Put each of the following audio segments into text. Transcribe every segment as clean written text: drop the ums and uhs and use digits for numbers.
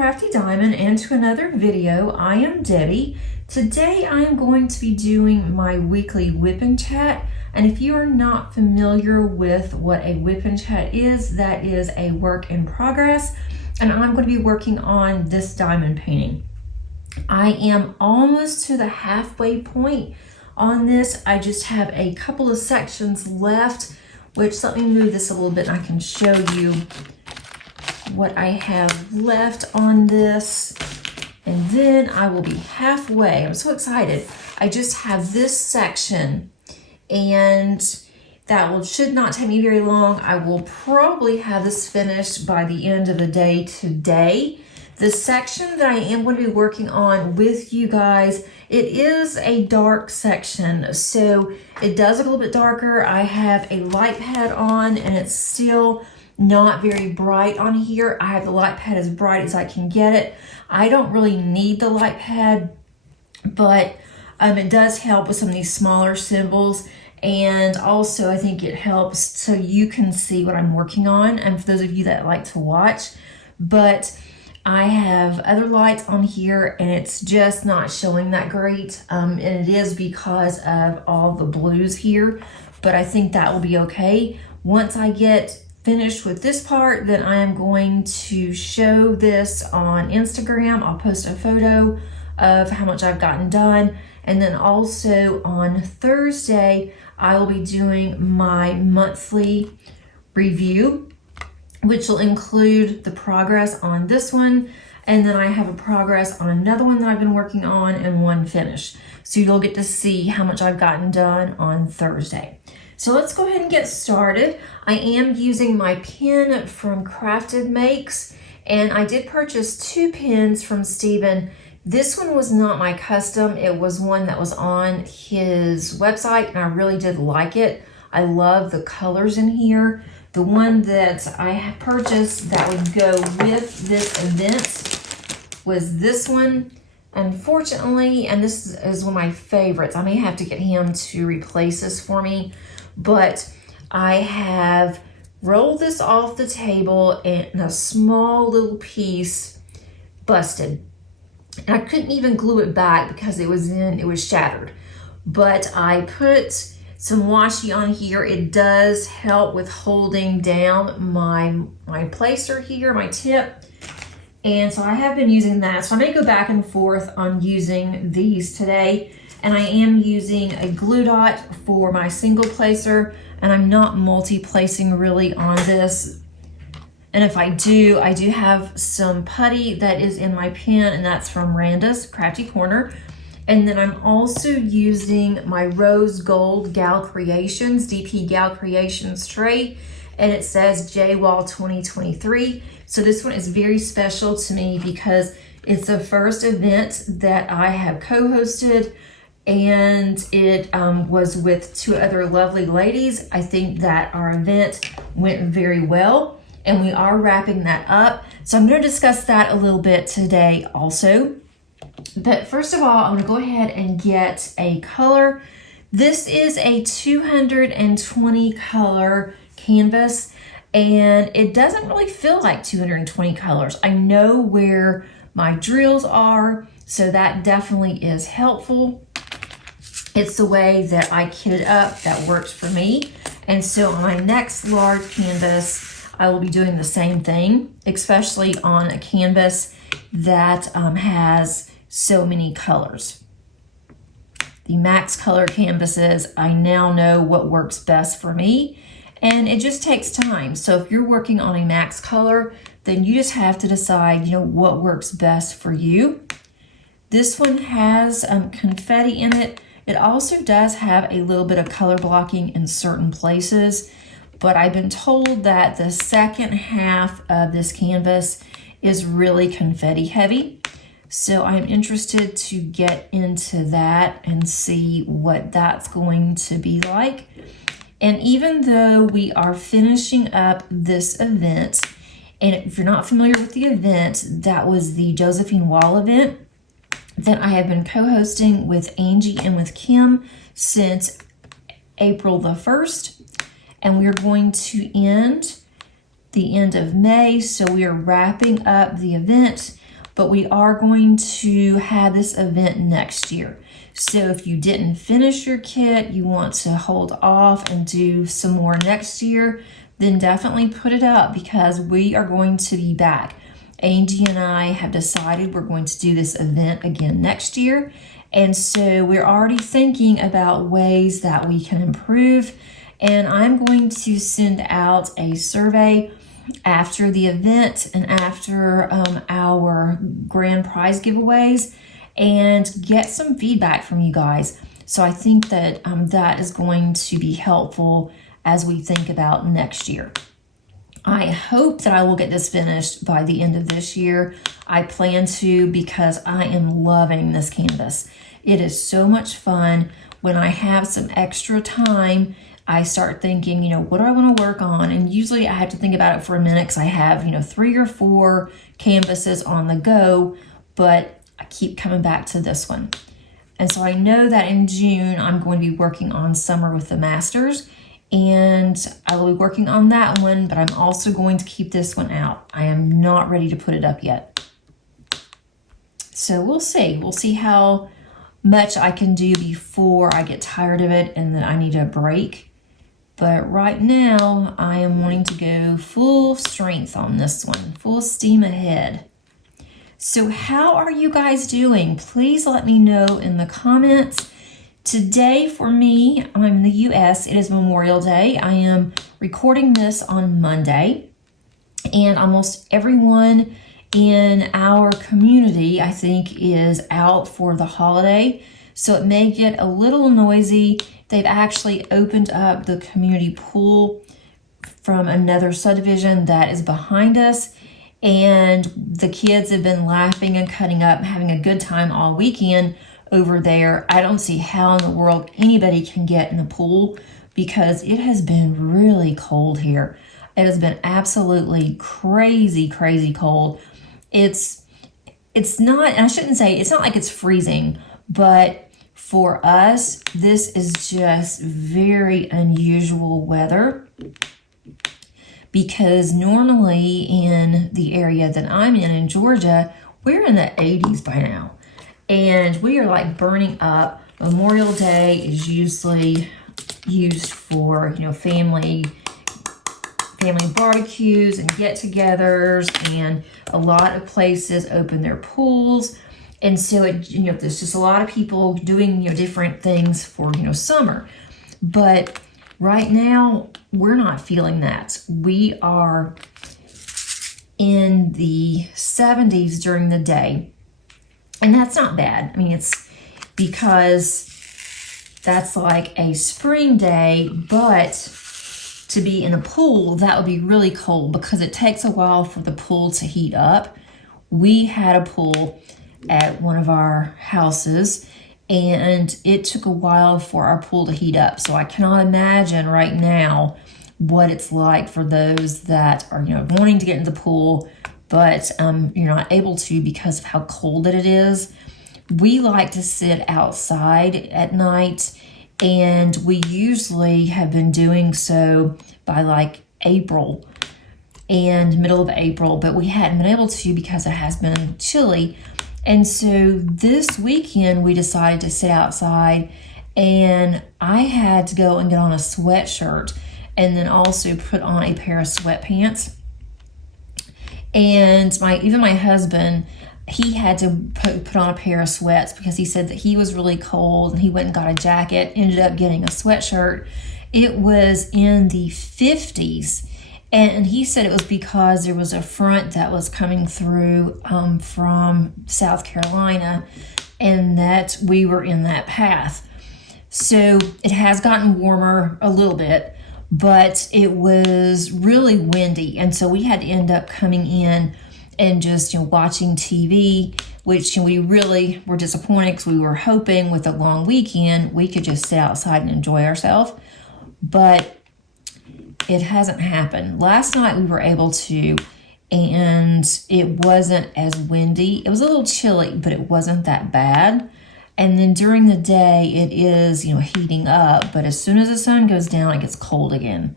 Crafty Diamond and to another video. I am Debbie. Today I am going to be doing my weekly WIP and chat, and if you are not familiar with what a WIP and chat is, that is a work in progress, and I'm going to be working on this diamond painting. I am almost to the halfway point on this. I just have a couple of sections left, which let me move this a little bit and I can show you what I have left on this, and then I will be halfway. I'm so excited. I just have this section, and that should not take me very long. I will probably have this finished by the end of the day today. The section that I am going to be working on with you guys, it is a dark section, so it does look a little bit darker. I have a light pad on and it's still not very bright on here. I have the light pad as bright as I can get it. I don't really need the light pad, but it does help with some of these smaller symbols. And also I think it helps so you can see what I'm working on, and for those of you that like to watch. But I have other lights on here and it's just not showing that great. And it is because of all the blues here, but I think that will be okay. Once I get finished with this part, then I am going to show this on Instagram. I'll post a photo of how much I've gotten done. And then also on Thursday, I will be doing my monthly review, which will include the progress on this one. And then I have a progress on another one that I've been working on and one finish. So you'll get to see how much I've gotten done on Thursday. So let's go ahead and get started. I am using my pen from CraftedMakes, and I did purchase 2 pens from Stephen. This one was not my custom. It was one that was on his website, and I really did like it. I love the colors in here. The one that I purchased that would go with this event was this one. Unfortunately, and this is one of my favorites, I may have to get him to replace this for me, but I have rolled this off the table and a small little piece busted. And I couldn't even glue it back because it was shattered. But I put some washi on here. It does help with holding down my placer here, my tip. And so I have been using that. So I may go back and forth on using these today. And I am using a glue dot for my single placer, and I'm not multi-placing really on this. And if I do have some putty that is in my pen, and that's from Randa's Crafty Corner. And then I'm also using my rose gold DpGalCreations, DpGalCreations tray, and it says J-Wall 2023. So this one is very special to me because it's the first event that I have co-hosted, and it was with 2 other lovely ladies. I think that our event went very well, and we are wrapping that up. So I'm going to discuss that a little bit today also. But first of all, I'm going to go ahead and get a color. This is a 220 color canvas, and it doesn't really feel like 220 colors. I know where my drills are, so that definitely is helpful. It's the way that I kit it up that works for me. And so on my next large canvas, I will be doing the same thing, especially on a canvas that has so many colors. The max color canvases, I now know what works best for me, and it just takes time. So if you're working on a max color, then you just have to decide, what works best for you. This one has confetti in it. It also does have a little bit of color blocking in certain places, but I've been told that the second half of this canvas is really confetti heavy. So I'm interested to get into that and see what that's going to be like. And even though we are finishing up this event, and if you're not familiar with the event, that was the Josephine Wall event that I have been co-hosting with Angie and with Kim since April the 1st. And we are going to end the end of May, so we are wrapping up the event. but we are going to have this event next year. So if you didn't finish your kit, you want to hold off and do some more next year, then definitely put it up, because we are going to be back. Angie and I have decided we're going to do this event again next year. And so we're already thinking about ways that we can improve. And I'm going to send out a survey after the event and after our grand prize giveaways, and get some feedback from you guys. So I think that that is going to be helpful as we think about next year. I hope that I will get this finished by the end of this year. I plan to, because I am loving this canvas. It is so much fun. When I have some extra time, I start thinking, what do I want to work on? And usually I have to think about it for a minute, because I have, 3 or 4 canvases on the go, but I keep coming back to this one. And so I know that in June, I'm going to be working on Summer with the Masters, and I will be working on that one, but I'm also going to keep this one out. I am not ready to put it up yet. So we'll see. We'll see how much I can do before I get tired of it and then I need a break. But right now, I am wanting to go full strength on this one, full steam ahead. So how are you guys doing? Please let me know in the comments. Today for me, I'm in the US, it is Memorial Day. I am recording this on Monday, and almost everyone in our community, I think, is out for the holiday. So it may get a little noisy. They've actually opened up the community pool from another subdivision that is behind us. And the kids have been laughing and cutting up and having a good time all weekend over there. I don't see how in the world anybody can get in the pool, because it has been really cold here. It has been absolutely crazy, crazy cold. It's not, and I shouldn't say, it's not like it's freezing, but for us, this is just very unusual weather. Because normally in the area that I'm in Georgia, we're in the 80s by now. And we are like burning up. Memorial Day is usually used for, family barbecues and get-togethers, and a lot of places open their pools. And so there's just a lot of people doing, different things for, summer. But right now, we're not feeling that. We are in the 70s during the day, and that's not bad. I mean, it's because that's like a spring day, but to be in a pool, that would be really cold, because it takes a while for the pool to heat up. We had a pool at one of our houses, and it took a while for our pool to heat up. So I cannot imagine right now what it's like for those that are, wanting to get in the pool, but you're not able to because of how cold that it is. We like to sit outside at night, and we usually have been doing so by like April and middle of April, but we hadn't been able to because it has been chilly. And so this weekend we decided to sit outside, and I had to go and get on a sweatshirt and then also put on a pair of sweatpants. And even my husband, he had to put on a pair of sweats because he said that he was really cold, and he went and got a jacket, ended up getting a sweatshirt. It was in the 50s. And he said it was because there was a front that was coming through from South Carolina, and that we were in that path. So it has gotten warmer a little bit, but it was really windy. And so we had to end up coming in and just watching TV, which we really were disappointed, because we were hoping with a long weekend we could just sit outside and enjoy ourselves. But it hasn't happened. Last night we were able to, and it wasn't as windy. It was a little chilly, but it wasn't that bad. And then during the day it is, heating up, but as soon as the sun goes down, it gets cold again.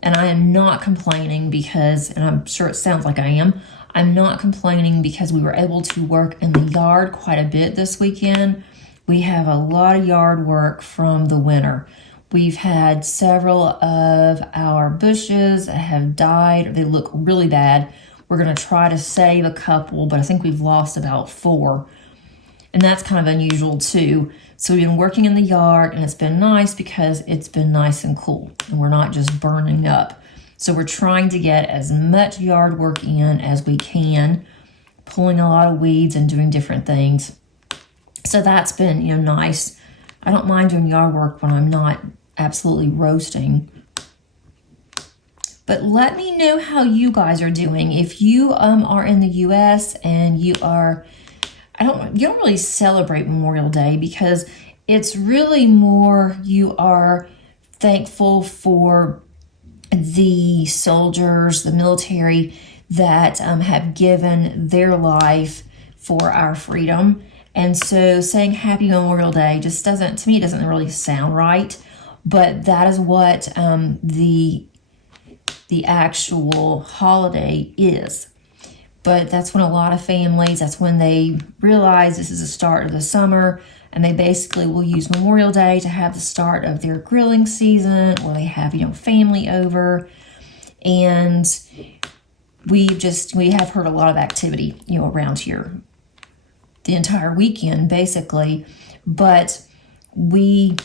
And I am not complaining because, and I'm sure it sounds like I am I'm not complaining because we were able to work in the yard quite a bit this weekend. We have a lot of yard work from the winter. We've had several of our bushes that have died. They look really bad. We're going to try to save a couple, but I think we've lost about 4. And that's kind of unusual too. So we've been working in the yard, and it's been nice because it's been nice and cool, and we're not just burning up. So we're trying to get as much yard work in as we can, pulling a lot of weeds and doing different things. So that's been, you know, nice. I don't mind doing yard work when I'm not absolutely roasting. But let me know how you guys are doing. If you are in the US and you are, you don't really celebrate Memorial Day because it's really more you are thankful for the soldiers, the military that have given their life for our freedom. And so saying Happy Memorial Day just doesn't, to me, it doesn't really sound right. But that is what the actual holiday is. But that's when a lot of families, that's when they realize this is the start of the summer, and they basically will use Memorial Day to have the start of their grilling season, or they have, you know, family over. And we have heard a lot of activity, you know, around here the entire weekend, basically. But we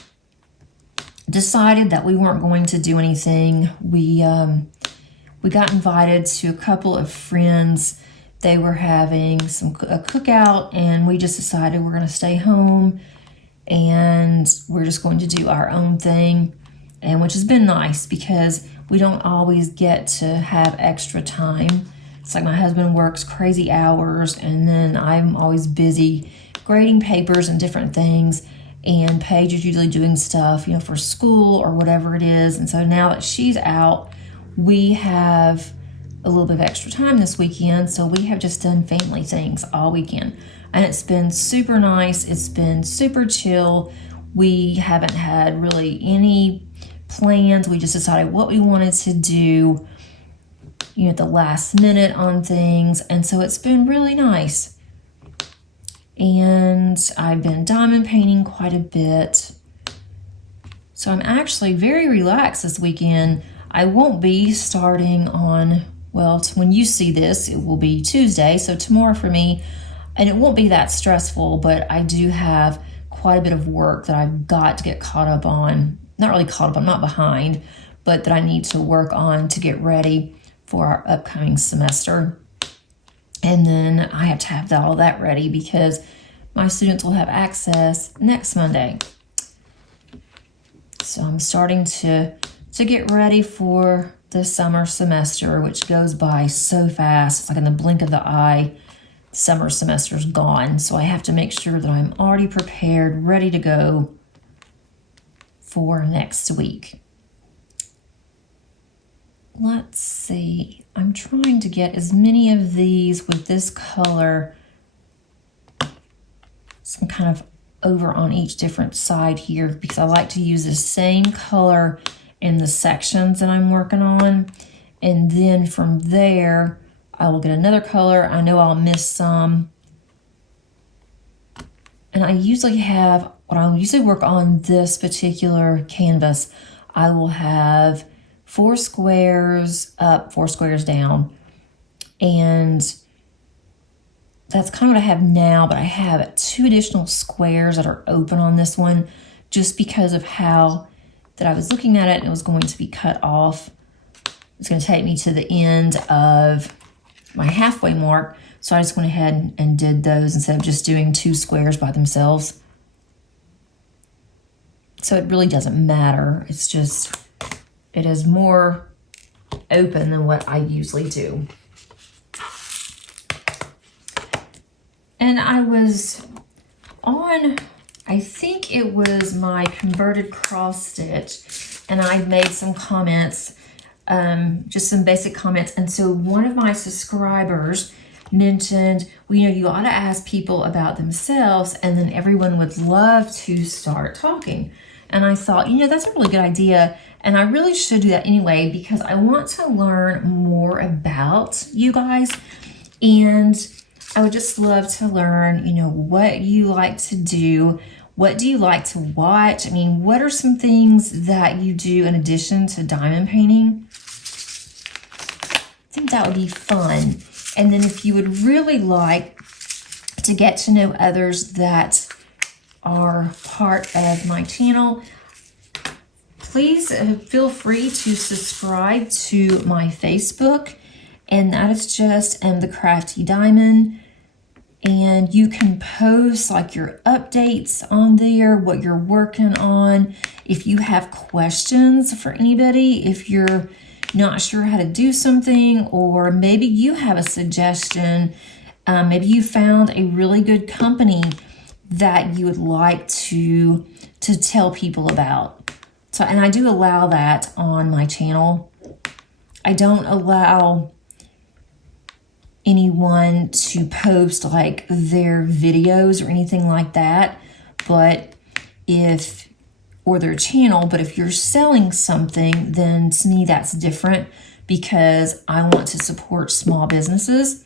decided that we weren't going to do anything. We got invited to a couple of friends. They were having a cookout, and we just decided we're going to stay home and we're just going to do our own thing, and which has been nice because we don't always get to have extra time. It's like my husband works crazy hours, and then I'm always busy grading papers and different things, and Paige is usually doing stuff, you know, for school or whatever it is. And so now that she's out, we have a little bit of extra time this weekend, so we have just done family things all weekend, and it's been super nice. It's been super chill. We haven't had really any plans. We just decided what we wanted to do, you know, at the last minute on things, and so it's been really nice. And I've been diamond painting quite a bit, so I'm actually very relaxed this weekend. I won't be starting on, well, when you see this, it will be Tuesday, so tomorrow for me, and it won't be that stressful, but I do have quite a bit of work that I've got to get caught up on. Not really caught up, I'm not behind, but that I need to work on to get ready for our upcoming semester. And then I have to have all that ready because my students will have access next Monday. So I'm starting to get ready for the summer semester, which goes by so fast. It's like in the blink of the eye, summer semester's gone. So I have to make sure that I'm already prepared, ready to go for next week. Let's see. I'm trying to get as many of these with this color, some kind of over on each different side here, because I like to use the same color in the sections that I'm working on. And then from there, I will get another color. I know I'll miss some. And I usually have, when I usually work on this particular canvas, I will have 4 squares up, 4 squares down. And that's kind of what I have now, but I have 2 additional squares that are open on this one just because of how that I was looking at it and it was going to be cut off. It's going to take me to the end of my halfway mark. So I just went ahead and did those instead of just doing 2 squares by themselves. So it really doesn't matter. It's just, it is more open than what I usually do. And I was on, I think it was my converted cross stitch, and I made some comments, just some basic comments. And so one of my subscribers mentioned, well, you know, you ought to ask people about themselves, and then everyone would love to start talking. And I thought, you know, that's a really good idea. And I really should do that anyway, because I want to learn more about you guys. And I would just love to learn, you know, what you like to do. What do you like to watch? I mean, what are some things that you do in addition to diamond painting? I think that would be fun. And then if you would really like to get to know others that are part of my channel, please feel free to subscribe to my Facebook, and that is just the Crafty Diamond. And you can post like your updates on there, what you're working on. If you have questions for anybody, if you're not sure how to do something, or maybe you have a suggestion, maybe you found a really good company that you would like to tell people about. So, and I do allow that on my channel. I don't allow anyone to post like their videos or anything like that, but or their channel, but if you're selling something, then to me that's different, because I want to support small businesses.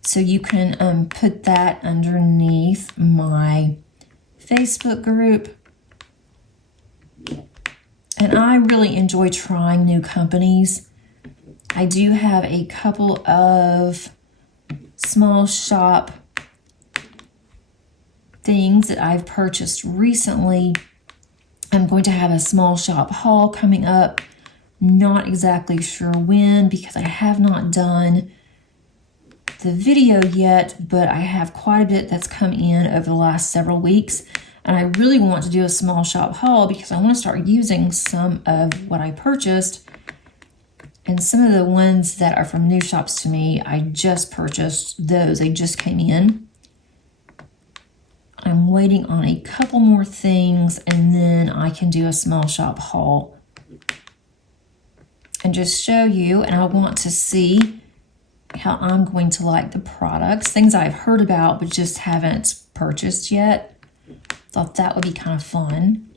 So you can put that underneath my Facebook group. And I really enjoy trying new companies. I do have a couple of small shop things that I've purchased recently. I'm going to have a small shop haul coming up. Not exactly sure when, because I have not done the video yet, but I have quite a bit that's come in over the last several weeks. And I really want to do a small shop haul because I want to start using some of what I purchased. And some of the ones that are from new shops to me, I just purchased those. They just came in. I'm waiting on a couple more things, and then I can do a small shop haul and just show you. And I want to see how I'm going to like the products, things I've heard about but just haven't purchased yet. Thought that would be kind of fun.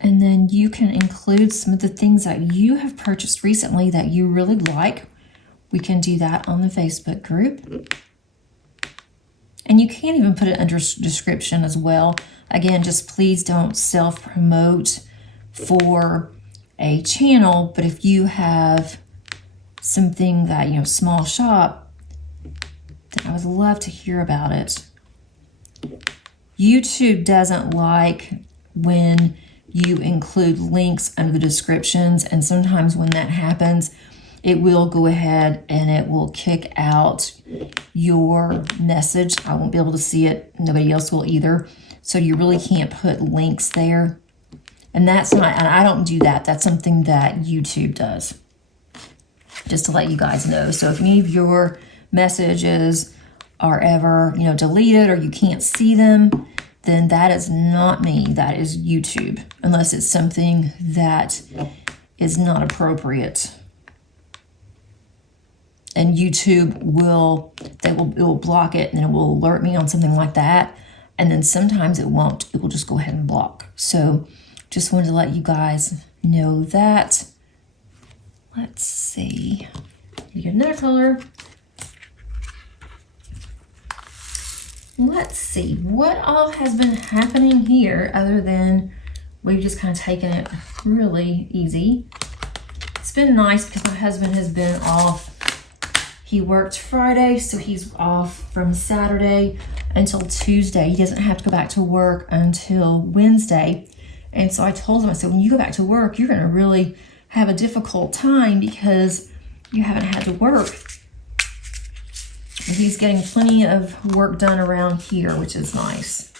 And then you can include some of the things that you have purchased recently that you really like. We can do that on the Facebook group. And you can even put it under description as well. Again, just please don't self-promote for a channel, but if you have something that, you know, small shop, then I would love to hear about it. YouTube doesn't like when you include links under the descriptions, and sometimes when that happens, it will go ahead and it will kick out your message. I won't be able to see it. Nobody else will either. So you really can't put links there. And that's not, and I don't do that. That's something that YouTube does. Just to let you guys know. So if any of your messages are ever, you know, deleted or you can't see them, then that is not me. That is YouTube. Unless it's something that is not appropriate. And YouTube it will block it, and it will alert me on something like that. And then sometimes it won't. It will just go ahead and block. So just wanted to let you guys know that. Let's see. Get another color. Let's see what all has been happening here other than we've just kind of taken it really easy. It's been nice because my husband has been off. He worked Friday, so he's off from Saturday until Tuesday. He doesn't have to go back to work until Wednesday. And so I told him, I said, when you go back to work, you're going to really have a difficult time because you haven't had to work. And he's getting plenty of work done around here, which is nice.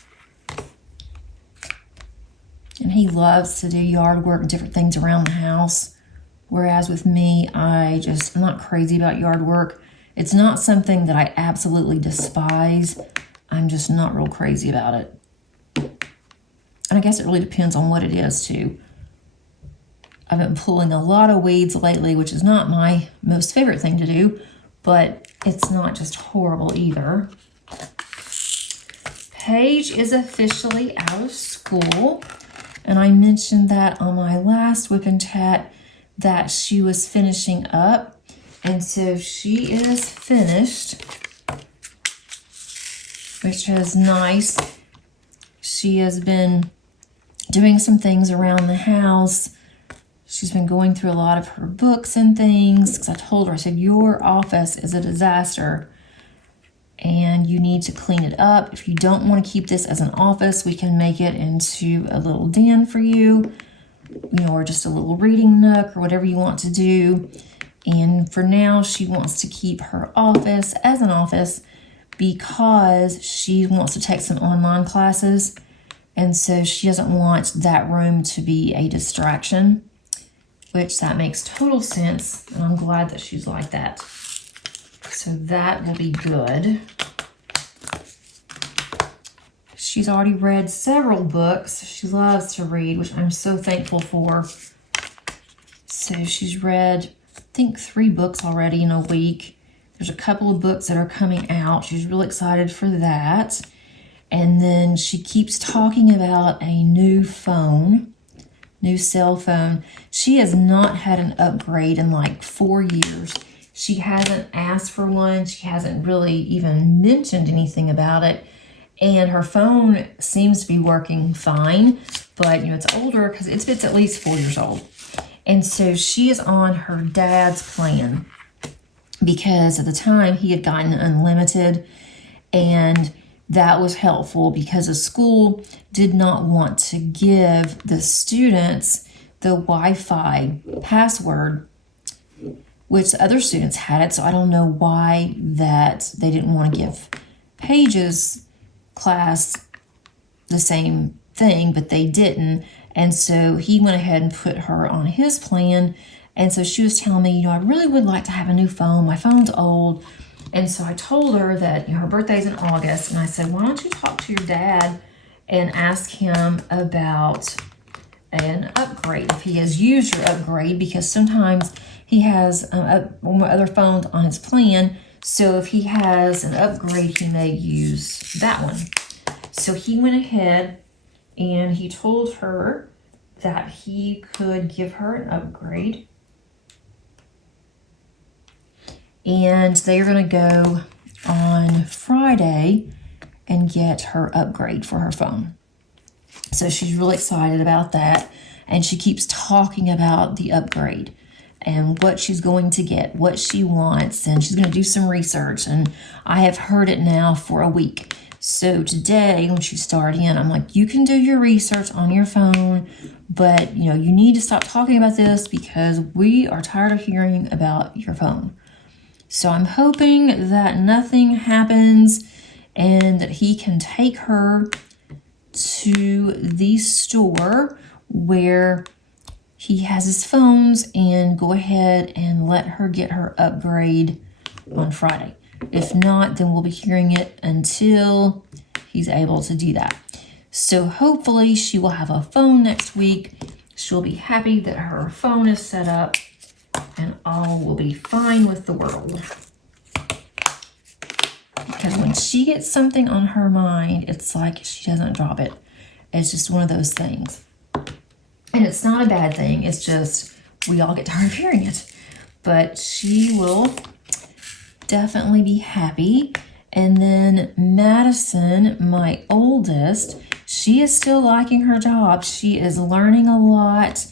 And he loves to do yard work and different things around the house. Whereas with me, I'm not crazy about yard work. It's not something that I absolutely despise. I'm just not real crazy about it. And I guess it really depends on what it is too. I've been pulling a lot of weeds lately, which is not my most favorite thing to do, but it's not just horrible either. Paige is officially out of school. And I mentioned that on my last WIP and Chat that she was finishing up. And so she is finished, which is nice. She has been doing some things around the house. She's been going through a lot of her books and things, because I told her, I said, your office is a disaster and you need to clean it up. If you don't want to keep this as an office, we can make it into a little den for you, or just a little reading nook or whatever you want to do. And for now, she wants to keep her office as an office because she wants to take some online classes. And so she doesn't want that room to be a distraction, which that makes total sense. And I'm glad that she's like that. So that will be good. She's already read several books. She loves to read, which I'm so thankful for. So she's read, I think, 3 books already in a week. There's a couple of books that are coming out. She's really excited for that. And then she keeps talking about a new phone, new cell phone. She has not had an upgrade in like 4 years. She hasn't asked for one. She hasn't really even mentioned anything about it. And her phone seems to be working fine, but it's older because it's at least 4 years old. And so she is on her dad's plan because at the time he had gotten unlimited, and that was helpful because the school did not want to give the students the Wi-Fi password, which the other students had it. So I don't know why that they didn't want to give Paige's class the same thing, but they didn't. And so he went ahead and put her on his plan. And so she was telling me, I really would like to have a new phone. My phone's old. And so I told her that her birthday's in August. And I said, why don't you talk to your dad and ask him about an upgrade, if he has used your upgrade, because sometimes he has other phones on his plan. So if he has an upgrade, he may use that one. So he went ahead and he told her that he could give her an upgrade. And they're going to go on Friday and get her upgrade for her phone. So she's really excited about that. And she keeps talking about the upgrade and what she's going to get, what she wants. And she's going to do some research. And I have heard it now for a week. So today, when she started in, I'm like, you can do your research on your phone, but you need to stop talking about this because we are tired of hearing about your phone. So I'm hoping that nothing happens and that he can take her to the store where he has his phones and go ahead and let her get her upgrade on Friday. If not, then we'll be hearing it until he's able to do that. So hopefully she will have a phone next week. She'll be happy that her phone is set up and all will be fine with the world. Because when she gets something on her mind, it's like she doesn't drop it. It's just one of those things. And it's not a bad thing. It's just we all get tired of hearing it. But she will definitely be happy. And then Madison, my oldest, she is still liking her job. She is learning a lot.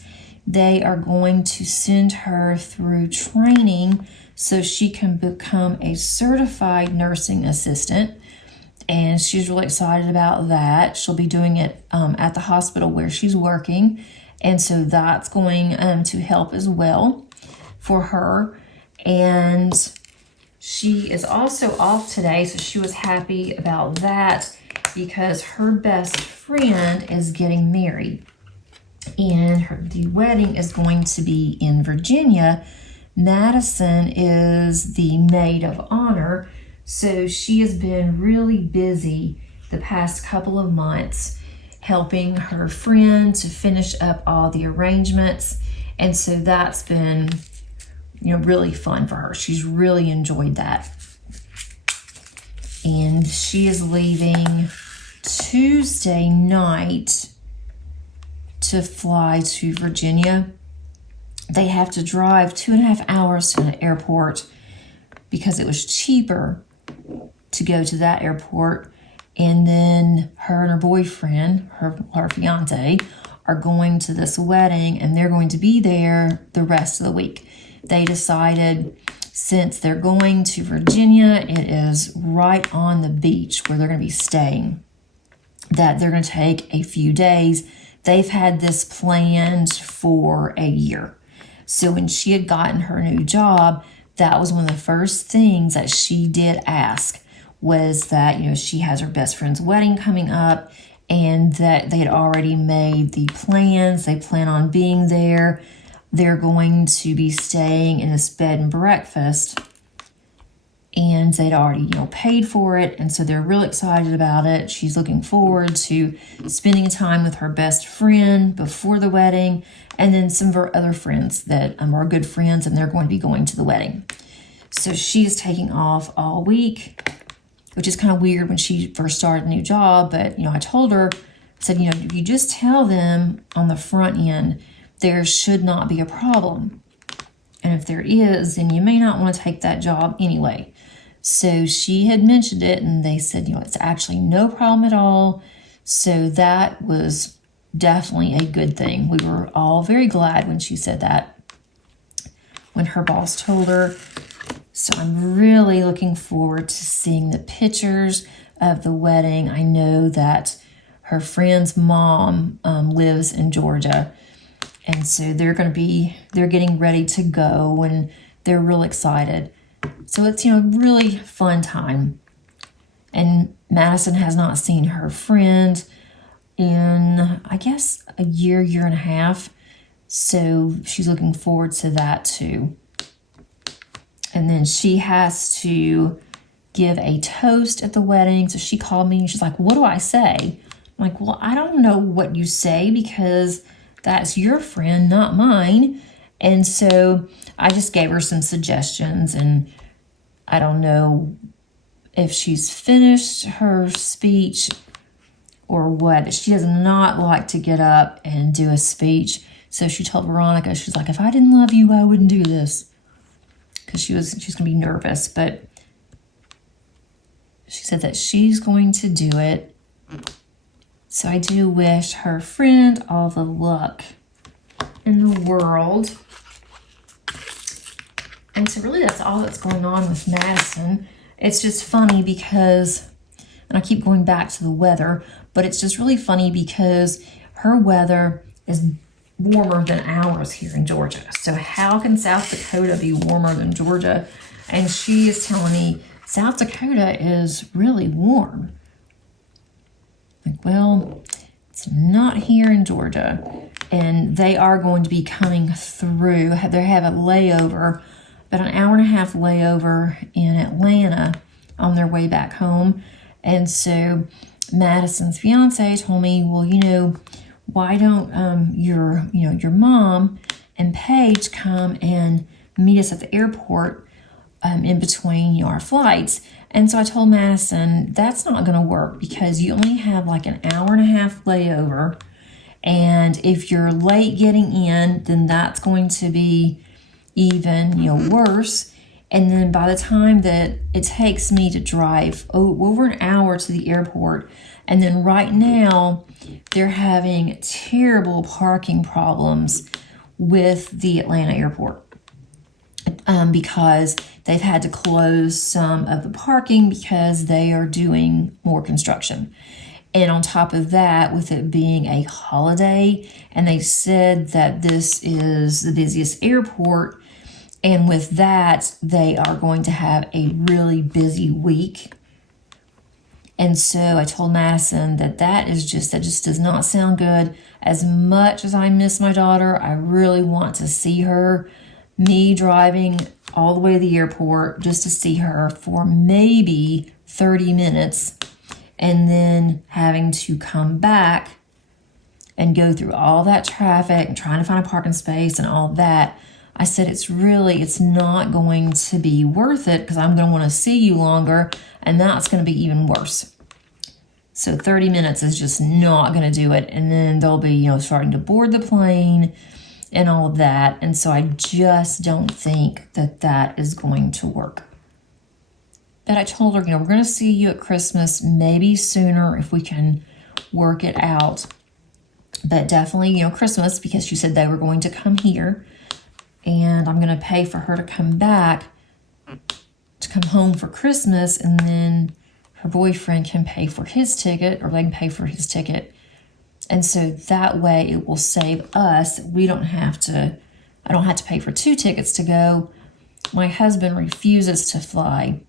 They are going to send her through training so she can become a certified nursing assistant. And she's really excited about that. She'll be doing it at the hospital where she's working. And so that's going to help as well for her. And she is also off today, so she was happy about that because her best friend is getting married. And the wedding is going to be in Virginia. Madison is the maid of honor, so she has been really busy the past couple of months helping her friend to finish up all the arrangements. And so that's been really fun for her. She's really enjoyed that. And she is leaving Tuesday night to to fly to Virginia, they have to drive 2.5 hours to an airport because it was cheaper to go to that airport. And then her and her boyfriend, her fiance, are going to this wedding, and they're going to be there the rest of the week. They decided, since they're going to Virginia, it is right on the beach where they're going to be staying, that they're going to take a few days. They've had this planned for a year. So when she had gotten her new job, that was one of the first things that she did ask, was that, you know, she has her best friend's wedding coming up, and that they had already made the plans. They plan on being there. They're going to be staying in this bed and breakfast, and they'd already, you know, paid for it. And so they're real excited about it. She's looking forward to spending time with her best friend before the wedding, and then some of her other friends that are good friends, and they're going to be going to the wedding. So she's taking off all week, which is kind of weird when she first started a new job. But, you know, I told her, I said, you know, if you just tell them on the front end, there should not be a problem. And if there is, then you may not want to take that job anyway. So she had mentioned it, and they said, you know, it's actually no problem at all. So that was definitely a good thing. We were all very glad when she said that, when her boss told her. So I'm really looking forward to seeing the pictures of the wedding. I know that her friend's mom lives in Georgia, and so they're getting ready to go, and they're real excited. So it's, you know, a really fun time. And Madison has not seen her friend in, I guess, a year and a half. So she's looking forward to that too. And then she has to give a toast at the wedding. So she called me and she's like, what do I say? I'm like, well, I don't know what you say because that's your friend, not mine. And so I just gave her some suggestions, and I don't know if she's finished her speech or what, but she does not like to get up and do a speech. So she told Veronica, she's like, if I didn't love you, I wouldn't do this. Because she's going to be nervous, but she said that she's going to do it. So I do wish her friend all the luck in the world. And so really that's all that's going on with Madison. It's just funny because, and I keep going back to the weather, but it's just really funny because her weather is warmer than ours here in Georgia. So how can South Dakota be warmer than Georgia? And she is telling me South Dakota is really warm. Like, well, it's not here in Georgia. And they are going to be coming through. They have a layover, about an hour and a half layover in Atlanta on their way back home. And so Madison's fiance told me, well, you know, why don't your mom and Paige come and meet us at the airport in between our flights? And so I told Madison, that's not going to work because you only have like an hour and a half layover. And if you're late getting in, then that's going to be even, worse. And then by the time that it takes me to drive over an hour to the airport, and then right now they're having terrible parking problems with the Atlanta airport because they've had to close some of the parking because they are doing more construction. And on top of that, with it being a holiday, and they said that this is the busiest airport, and with that, they are going to have a really busy week. And so I told Madison that just does not sound good. As much as I miss my daughter, I really want to see her. Me driving all the way to the airport just to see her for maybe 30 minutes, and then having to come back and go through all that traffic and trying to find a parking space and all that. I said, it's not going to be worth it because I'm going to want to see you longer, and that's going to be even worse. So 30 minutes is just not going to do it. And then they'll be, you know, starting to board the plane and all of that. And so I just don't think that that is going to work. But I told her, you know, we're going to see you at Christmas, maybe sooner if we can work it out. But definitely, you know, Christmas, because she said they were going to come here. And I'm going to pay for her to come back, to come home for Christmas, and then her boyfriend can pay for his ticket, or they can pay for his ticket. And so that way it will save us. We don't have to, I don't have to pay for 2 tickets to go. My husband refuses to fly,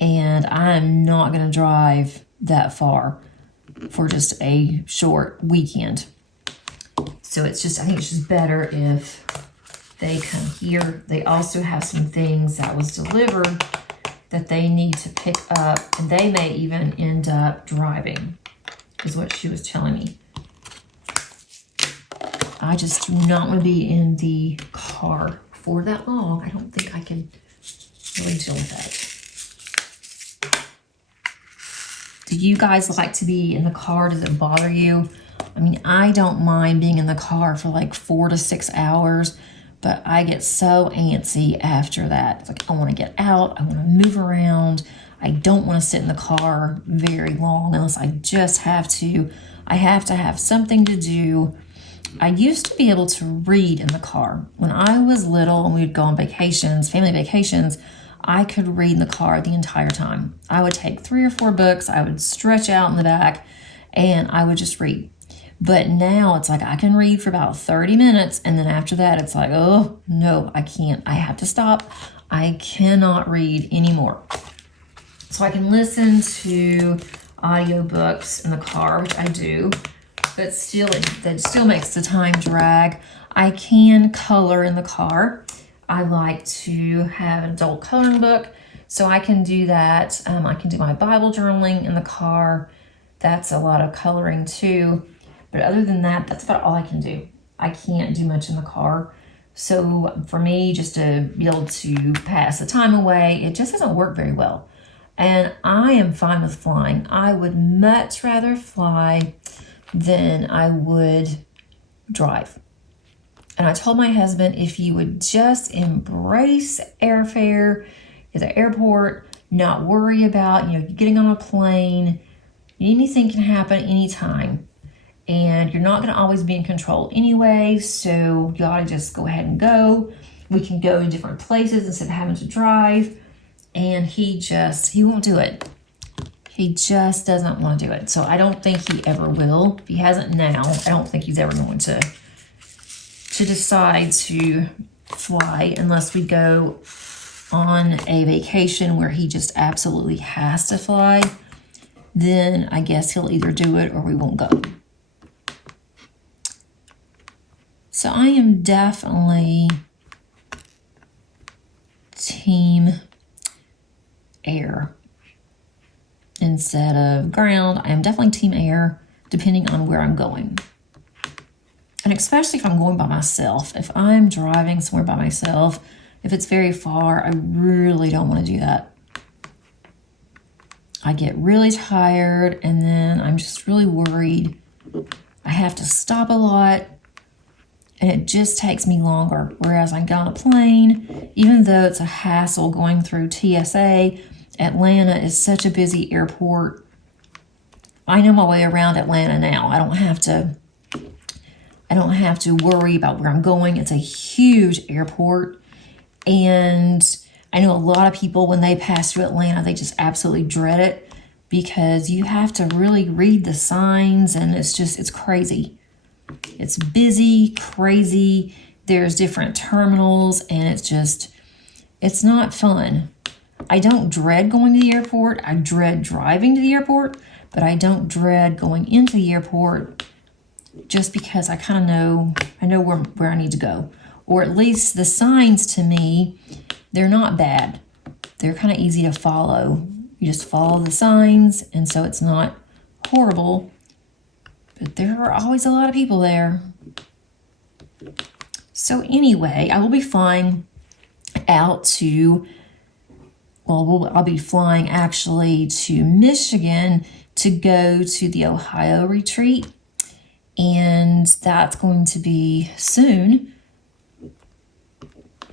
and I'm not going to drive that far for just a short weekend. So it's just, I think it's just better if they come here. They also have some things that was delivered that they need to pick up, and they may even end up driving, is what she was telling me. I just do not want to be in the car for that long. I don't think I can really deal with that. Do you guys like to be in the car? Does it bother you? I mean, I don't mind being in the car for like 4 to 6 hours, but I get so antsy after that. It's like, I want to get out. I want to move around. I don't want to sit in the car very long unless I just have to. I have to have something to do. I used to be able to read in the car. When I was little and we would go on vacations, family vacations, I could read in the car the entire time. I would take 3 or 4 books. I would stretch out in the back and I would just read. But now it's like I can read for about 30 minutes, and then after that it's like, oh, no, I can't. I have to stop. I cannot read anymore. So I can listen to audiobooks in the car, which I do, but still, that still makes the time drag. I can color in the car. I like to have an adult coloring book, so I can do that. I can do my Bible journaling in the car. That's a lot of coloring too. But other than that, that's about all I can do. I can't do much in the car. So for me, just to be able to pass the time away, it just doesn't work very well. And I am fine with flying. I would much rather fly than I would drive. And I told my husband, if you would just embrace airfare at the airport, not worry about, you know, getting on a plane, anything can happen anytime. And you're not going to always be in control anyway, so you ought to just go ahead and go. We can go to different places instead of having to drive. And he won't do it. He just doesn't want to do it. So I don't think he ever will. If he hasn't now, I don't think he's ever going to decide to fly unless we go on a vacation where he just absolutely has to fly. Then I guess he'll either do it or we won't go. So I am definitely team air instead of ground. I am definitely team air depending on where I'm going. And especially if I'm going by myself. If I'm driving somewhere by myself, if it's very far, I really don't want to do that. I get really tired and then I'm just really worried. I have to stop a lot. And it just takes me longer. Whereas I get on a plane, even though it's a hassle going through TSA, Atlanta is such a busy airport. I know my way around Atlanta now. I don't have to worry about where I'm going. It's a huge airport. And I know a lot of people, when they pass through Atlanta, they just absolutely dread it because you have to really read the signs and it's crazy. It's busy, crazy. There's different terminals and it's not fun. I don't dread going to the airport. I dread driving to the airport, but I don't dread going into the airport just because I kind of know where I need to go. Or at least the signs to me, they're not bad. They're kind of easy to follow. You just follow the signs and so it's not horrible. But there are always a lot of people there. So anyway, I will be flying out to, I'll be flying actually to Michigan to go to the Ohio retreat, and that's going to be soon.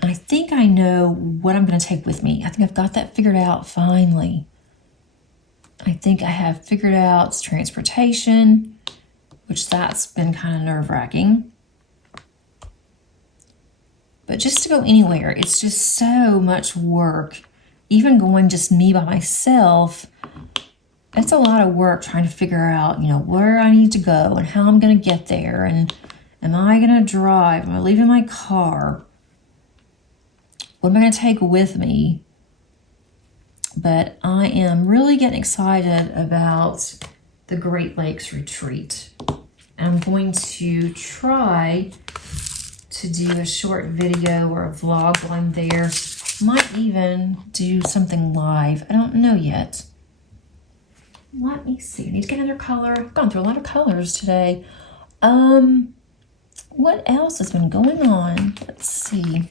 I think I know what I'm going to take with me. I think I've got that figured out finally. I think I have figured out transportation, which that's been kind of nerve-wracking. But just to go anywhere, it's just so much work. Even going just me by myself, it's a lot of work trying to figure out, you know, where I need to go and how I'm going to get there. And am I going to drive? Am I leaving my car? What am I going to take with me? But I am really getting excited about the Great Lakes retreat. I'm going to try to do a short video or a vlog while I'm there. Might even do something live. I don't know yet. Let me see. I need to get another color. I've gone through a lot of colors today. What else has been going on? Let's see.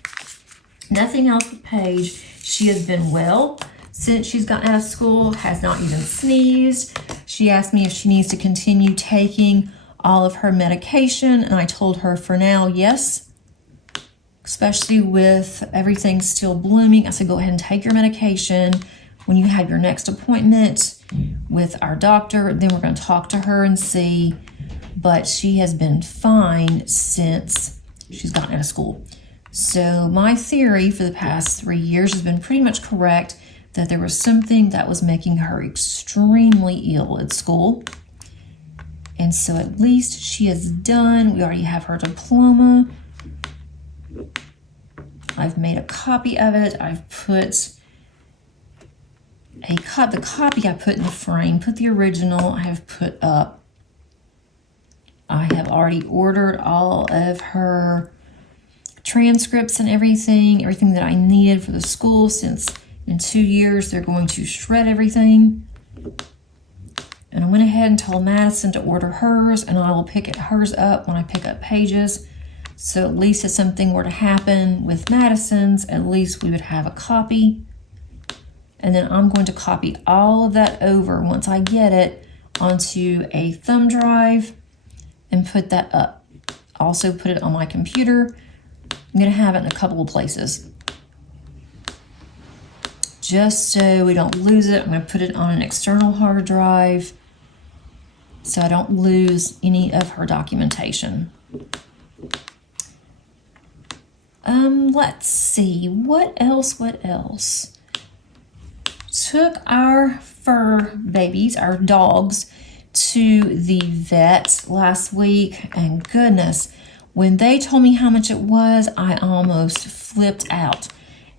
Nothing else with Paige. She has been well since she's gotten out of school, has not even sneezed. She asked me if she needs to continue taking all of her medication, and I told her for now, yes. Especially with everything still blooming, I said, go ahead and take your medication. When you have your next appointment with our doctor, then we're going to talk to her and see. But she has been fine since she's gotten out of school. So my theory for the past 3 years has been pretty much correct, that there was something that was making her extremely ill at school. And so at least she is done. We already have her diploma. I've made a copy of it. I've put the copy I put in the frame, put the original I have put up. I have already ordered all of her transcripts and everything that I needed for the school, since in 2 years they're going to shred everything. And I went ahead and told Madison to order hers, and I will pick hers up when I pick up Paige's. So at least if something were to happen with Madison's, at least we would have a copy. And then I'm going to copy all of that over once I get it onto a thumb drive and put that up. Also put it on my computer. I'm going to have it in a couple of places. Just so we don't lose it, I'm going to put it on an external hard drive so I don't lose any of her documentation. Let's see, what else? Took our fur babies, our dogs, to the vet last week, and goodness, when they told me how much it was, I almost flipped out.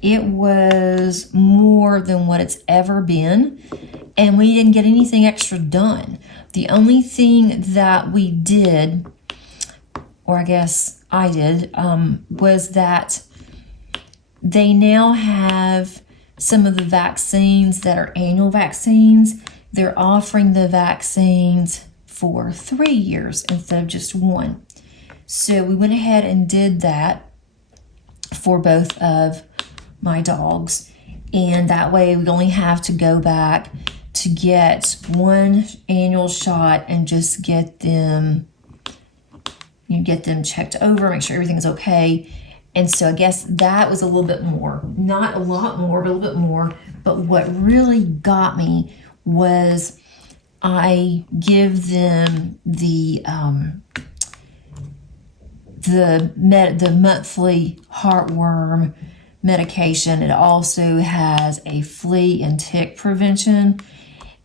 It was more than what it's ever been, and we didn't get anything extra done. The only thing that we did, or I guess I did, was that they now have some of the vaccines that are annual vaccines. They're offering the vaccines for 3 years instead of just 1. So we went ahead and did that for both of my dogs. And that way we only have to go back to get 1 annual shot and just get them checked over, make sure everything is okay. And so I guess that was a little bit more, not a lot more, but a little bit more. But what really got me was I give them the monthly heartworm medication. It also has a flea and tick prevention.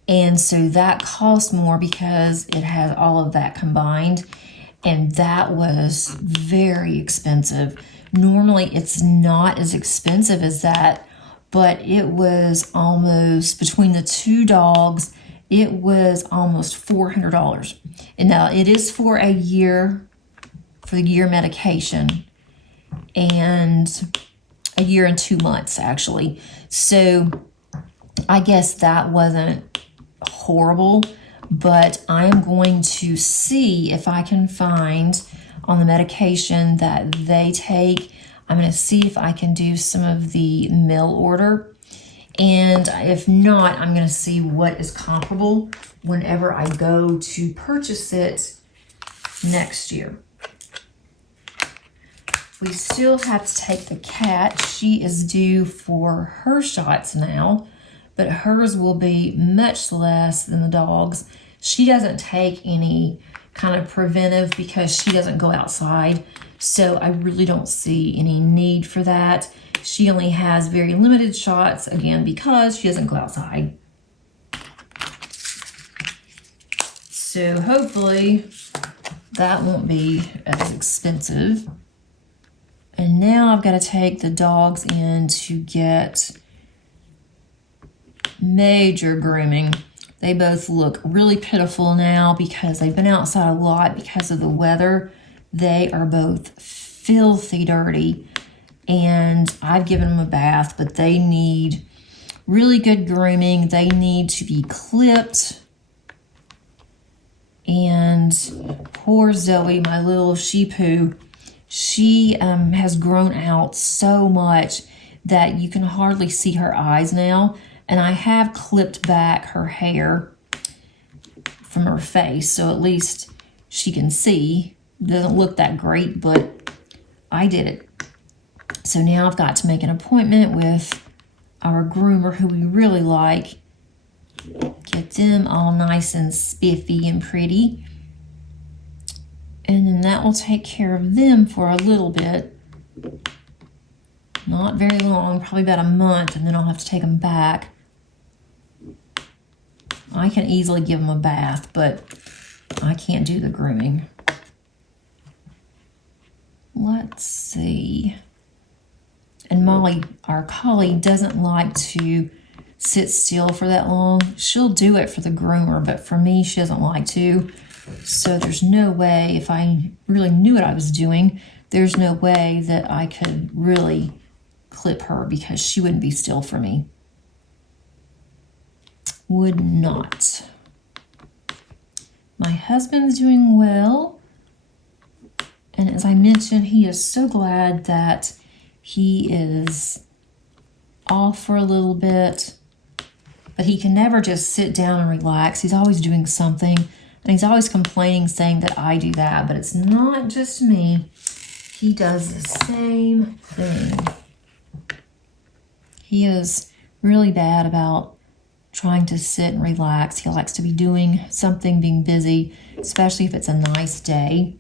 And so that costs more because it has all of that combined. And that was very expensive. Normally it's not as expensive as that, but it was almost, between the 2 dogs, it was almost $400. And now it is for a year, for the year medication, and a year and 2 months actually. So I guess that wasn't horrible, but I'm going to see if I can find on the medication that they take. I'm going to see if I can do some of the mail order And if not, I'm going to see what is comparable whenever I go to purchase it next year. We still have to take the cat. She is due for her shots now, but hers will be much less than the dog's. She doesn't take any kind of preventive because she doesn't go outside, so I really don't see any need for that. She only has very limited shots, again, because she doesn't go outside. So hopefully that won't be as expensive. And now I've got to take the dogs in to get major grooming. They both look really pitiful now because they've been outside a lot because of the weather. They are both filthy dirty. And I've given them a bath, but they need really good grooming. They need to be clipped. And poor Zoe, my little Shih-Poo, she has grown out so much that you can hardly see her eyes now. And I have clipped back her hair from her face, so at least she can see. It doesn't look that great, but I did it. So now I've got to make an appointment with our groomer who we really like. Get them all nice and spiffy and pretty. And then that will take care of them for a little bit. Not very long, probably about a month, and then I'll have to take them back. I can easily give them a bath, but I can't do the grooming. Let's see. And Molly, our collie, doesn't like to sit still for that long. She'll do it for the groomer, but for me, she doesn't like to. So there's no way, if I really knew what I was doing, there's no way that I could really clip her because she wouldn't be still for me. Would not. My husband's doing well. And as I mentioned, he is so glad that he is off for a little bit. But he can never just sit down and relax. He's always doing something. And he's always complaining, saying that I do that. But it's not just me. He does the same thing. He is really bad about trying to sit and relax. He likes to be doing something, being busy, especially if it's a nice day.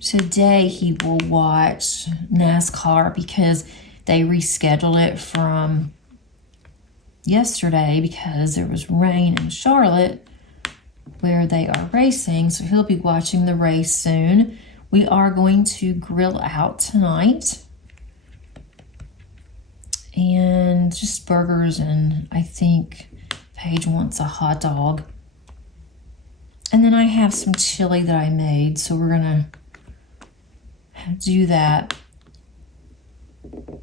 Today he will watch NASCAR because they rescheduled it from yesterday because there was rain in Charlotte where they are racing. So he'll be watching the race soon. We are going to grill out tonight. And just burgers, and I think Paige wants a hot dog. And then I have some chili that I made, so we're gonna do that.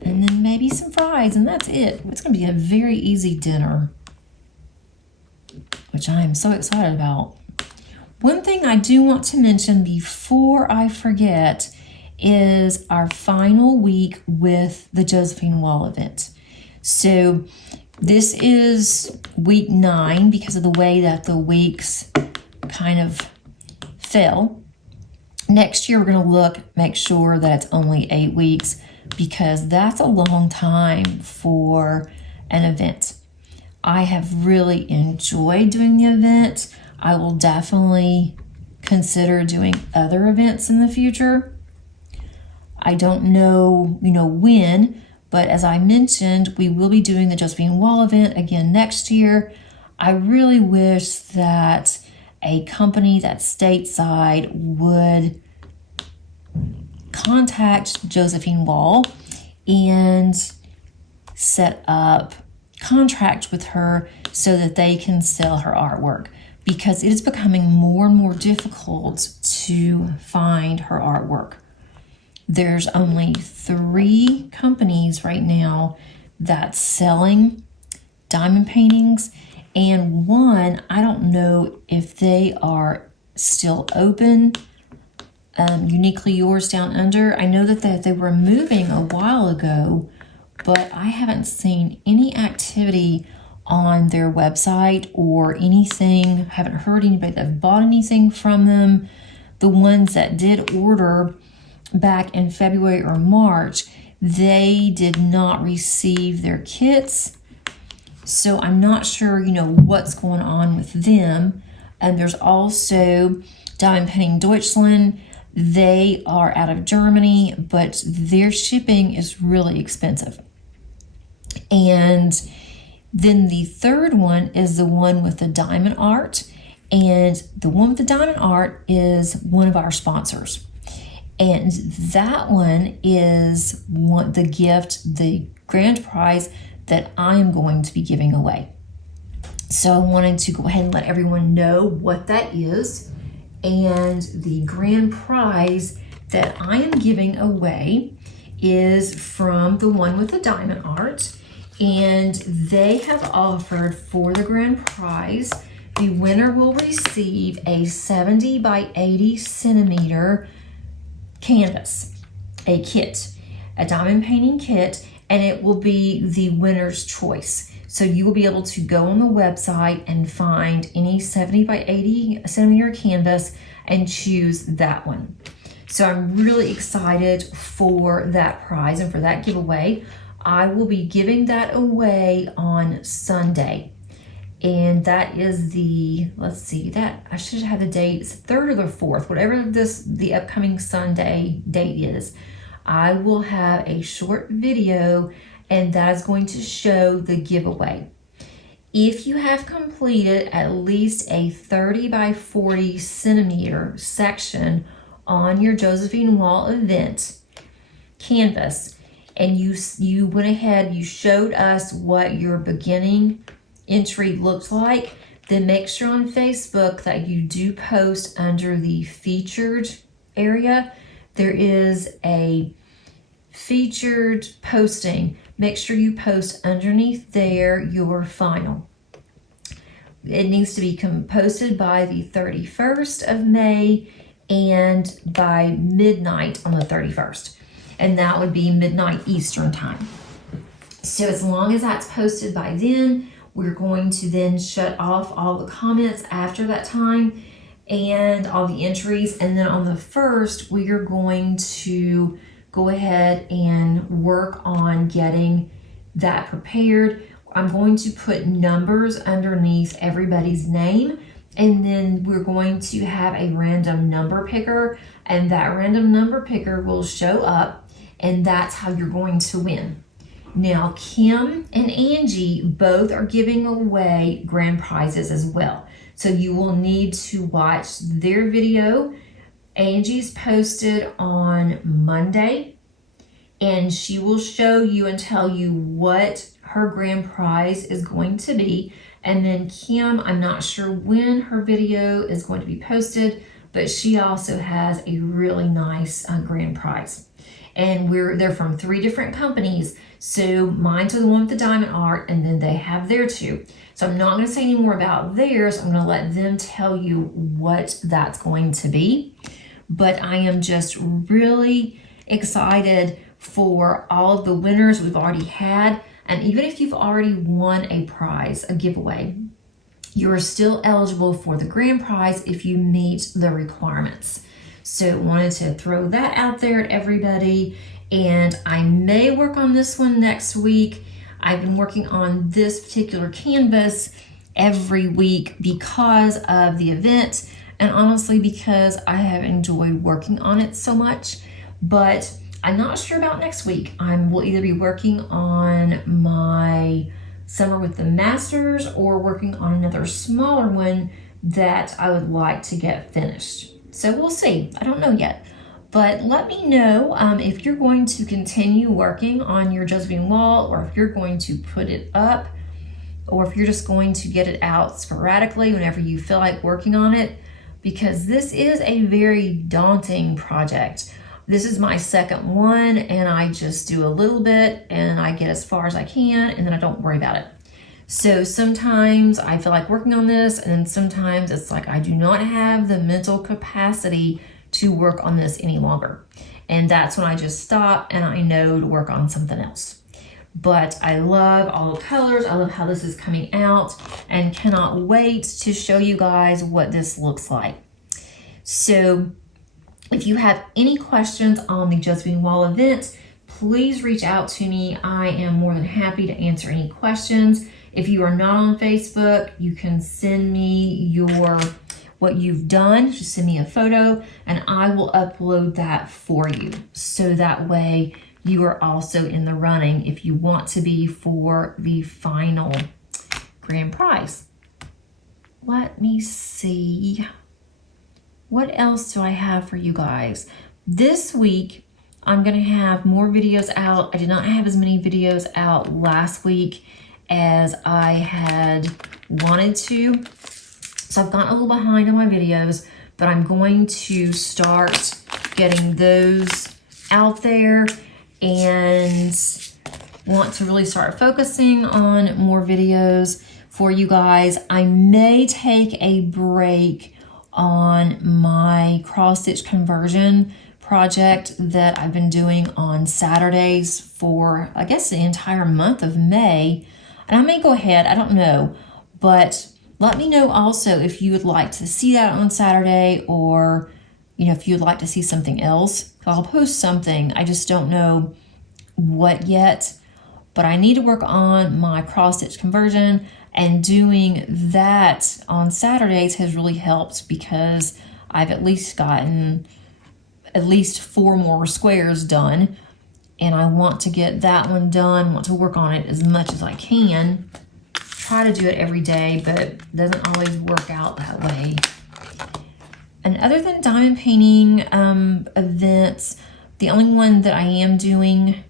And then maybe some fries, and that's it. It's gonna be a very easy dinner, which I am so excited about. One thing I do want to mention before I forget is our final week with the Josephine Wall event. So this is week 9 because of the way that the weeks kind of fell. Next year, we're going to make sure that it's only 8 weeks because that's a long time for an event. I have really enjoyed doing the event. I will definitely consider doing other events in the future. I don't know, when, but as I mentioned, we will be doing the Josephine Wall event again next year. I really wish that a company that's stateside would contact Josephine Wall and set up contract with her so that they can sell her artwork, because it is becoming more and more difficult to find her artwork. There's only 3 companies right now that's selling diamond paintings, and one, I don't know if they are still open. Uniquely Yours Down Under, I know that they were moving a while ago, but I haven't seen any activity on their website or anything. I haven't heard anybody that bought anything from them. The ones that did order back in February or March, they did not receive their kits. So I'm not sure, what's going on with them. And there's also Diamond Painting Deutschland. They are out of Germany, but their shipping is really expensive. And then the third one is the one with the diamond art. And the one with the diamond art is one of our sponsors. And that one is the gift, the grand prize that I'm going to be giving away. So I wanted to go ahead and let everyone know what that is. And the grand prize that I am giving away is from the one with the diamond art. And they have offered for the grand prize, the winner will receive a 70 by 80 centimeter canvas, a kit, a diamond painting kit, and it will be the winner's choice. So you will be able to go on the website and find any 70 by 80 centimeter canvas and choose that one. So I'm really excited for that prize and for that giveaway. I will be giving that away on Sunday. And that is the, let's see, that I should have the dates, 3rd or the 4th, whatever the upcoming Sunday date is. I will have a short video, and that is going to show the giveaway. If you have completed at least a 30 by 40 centimeter section on your Josephine Wall event canvas, and you went ahead, you showed us what your beginning entry looked like, then make sure on Facebook that you do post under the featured area. There is a featured posting. Make sure you post underneath there your final. It needs to be posted by the 31st of May and by midnight on the 31st. And that would be midnight Eastern time. So as long as that's posted by then, we're going to then shut off all the comments after that time and all the entries. And then on the 1st, we are going to go ahead and work on getting that prepared. I'm going to put numbers underneath everybody's name, and then we're going to have a random number picker, and that random number picker will show up, and that's how you're going to win. Now, Kim and Angie both are giving away grand prizes as well. So you will need to watch their video. Angie's posted on Monday, and she will show you and tell you what her grand prize is going to be. And then Kim, I'm not sure when her video is going to be posted, but she also has a really nice grand prize. And they're from 3 different companies. So mine's the one with the diamond art, and then they have their 2. So I'm not going to say any more about theirs. I'm going to let them tell you what that's going to be. But I am just really excited for all of the winners we've already had. And even if you've already won a prize, a giveaway, you are still eligible for the grand prize if you meet the requirements. So wanted to throw that out there at everybody. And I may work on this one next week. I've been working on this particular canvas every week because of the event, and honestly because I have enjoyed working on it so much. But I'm not sure about next week. Will either be working on my Summer with the Masters or working on another smaller one that I would like to get finished. So we'll see. I don't know yet. But let me know if you're going to continue working on your Josephine Wall, or if you're going to put it up, or if you're just going to get it out sporadically whenever you feel like working on it, because this is a very daunting project. This is my second one, and I just do a little bit and I get as far as I can, and then I don't worry about it. So sometimes I feel like working on this, and then sometimes it's like I do not have the mental capacity to work on this any longer. And that's when I just stop and I know to work on something else. but I love all the colors. I love how this is coming out and cannot wait to show you guys what this looks like. So if you have any questions on the Josephine Wall event, please reach out to me. I am more than happy to answer any questions. If you are not on Facebook, you can send me what you've done. Just send me a photo and I will upload that for you. So that way you are also in the running if you want to be for the final grand prize. Let me see. What else do I have for you guys? This week, I'm gonna have more videos out. I did not have as many videos out last week as I had wanted to. So I've gotten a little behind on my videos, but I'm going to start getting those out there and want to really start focusing on more videos for you guys. I may take a break on my cross stitch conversion project that I've been doing on Saturdays for, I guess, the entire month of May. And I may go ahead, I don't know, but let me know also if you would like to see that on Saturday, or if you'd like to see something else. I'll post something, I just don't know what yet, but I need to work on my cross stitch conversion, and doing that on Saturdays has really helped because I've at least gotten at least 4 more squares done, and I want to get that one done, want to work on it as much as I can. Try to do it every day, but it doesn't always work out that way. And other than diamond painting events, the only one that I am doing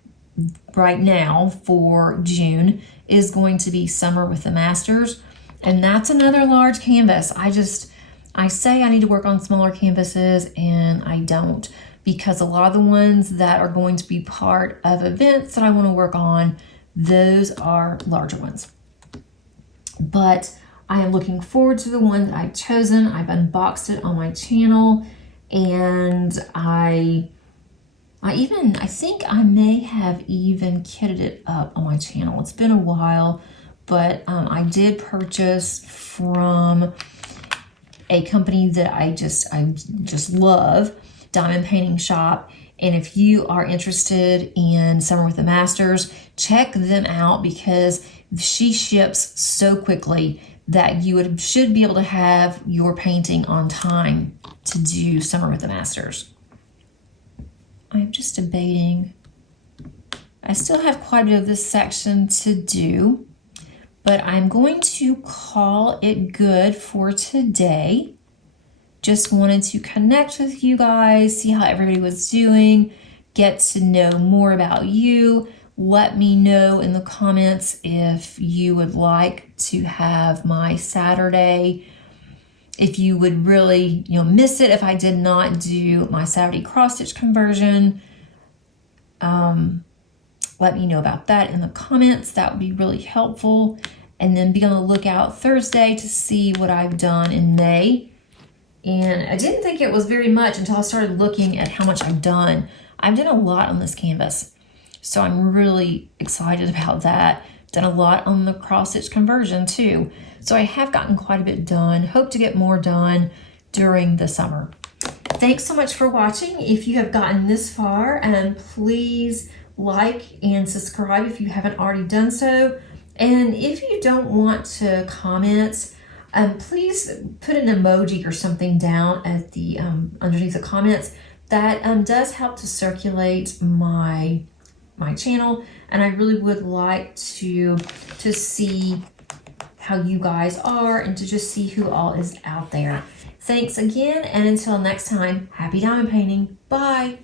right now for June is going to be Summer with the Masters. And that's another large canvas. I say I need to work on smaller canvases and I don't, because a lot of the ones that are going to be part of events that I want to work on, those are larger ones. But I am looking forward to the one that I've chosen. I've unboxed it on my channel, and I think I may have even kitted it up on my channel. It's been a while, but I did purchase from a company that I just love, Diamond Painting Shop. And if you are interested in Summer with the Masters, check them out because she ships so quickly that you should be able to have your painting on time to do Summer with the Masters. I'm just debating. I still have quite a bit of this section to do, but I'm going to call it good for today. Just wanted to connect with you guys, see how everybody was doing, get to know more about you. Let me know in the comments if you would like to have my Saturday, if you would really miss it if I did not do my Saturday cross stitch conversion. Let me know about that in the comments. That would be really helpful. And then be on the lookout Thursday to see what I've done in May. And I didn't think it was very much until I started looking at how much I've done. I've done a lot on this canvas, so I'm really excited about that. Done a lot on the cross stitch conversion too. So I have gotten quite a bit done. Hope to get more done during the summer. Thanks so much for watching. If you have gotten this far, and please like and subscribe if you haven't already done so. And if you don't want to comment, please put an emoji or something down at the underneath the comments. That does help to circulate my channel, and I really would like to see how you guys are and to just see who all is out there. Thanks again, and until next time, happy diamond painting. Bye.